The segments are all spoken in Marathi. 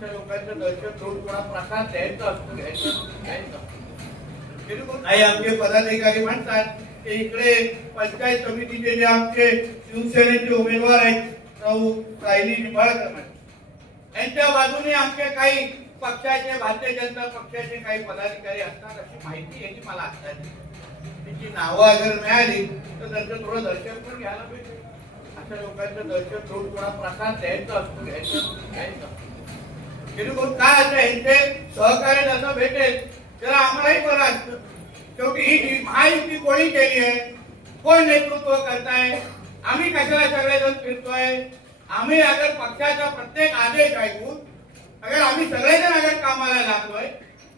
अशा लोकांचं दर्शन घेऊन कोणा प्रसाद द्यायचा असतो घ्यायचं काही आमचे पदाधिकारी म्हणतात की इकडे पंचायत समितीचे जे आमचे शिवसेनेचे उमेदवार आहेत सायली निंबाळकर यांच्या बाजूने आमचे काही पक्षाचे भारतीय जनता पक्षाचे काही पदाधिकारी असतात अशी माहिती याची मला आता त्यांची नावं अगर मिळाली तर त्यांचं थोडं दर्शन पण घ्यायला पाहिजे. अशा लोकांचं दर्शन घेऊन कोणा प्रसाद द्यायचा असतो घ्यायचं जेणेकरून काय असं यांचे सहकार्य जसं भेटेल त्याला आम्हालाही बरं असतं. शेवटी ही महायुती कोणी केली आहे, कोण नेतृत्व करताय, आम्ही कशाला सगळेजण फिरतोय, आम्ही अगर पक्षाचा प्रत्येक आदेश ऐकून अगर आम्ही सगळेजण अगर कामाला लागलोय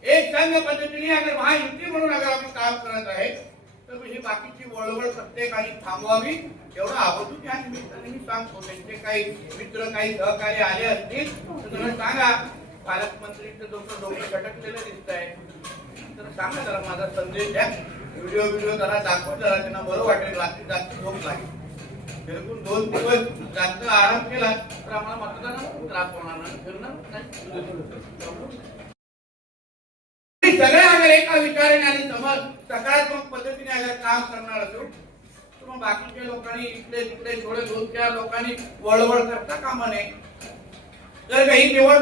एक संघ पद्धतीने अगर महायुती म्हणून अगर आम्ही काम करत आहे तर ही बाकीची वळवळ प्रत्येकाने थांबवावी एवढं आवर्जून या निमित्ताने मी सांगतो. त्यांचे काही मित्र काही सहकारी आले असतील तर तुम्ही सांगा पालकमंत्रीचं डोकं झटकलेलं दिसत आहे तर सांगा जरा माझा संदेश द्या, व्हिडिओ जरा दाखवा, जरा त्यांना बरं वाटेल, रात्री जास्त झोप लागेल. बिलकुल 2 दिवस जास्त आराम केला तर आम्हाला मतदानाचा त्रास होणार नाही, फिरणार नाही. सगळे अगर एका विचाराने आणि सकारात्मक पद्धतीने अगर काम करणार असो तर मग बाकीच्या लोकांनी इकडे तिकडे थोडे 2-4 लोकांनी वळवळ करता कामा नये. जर काही निवडणूक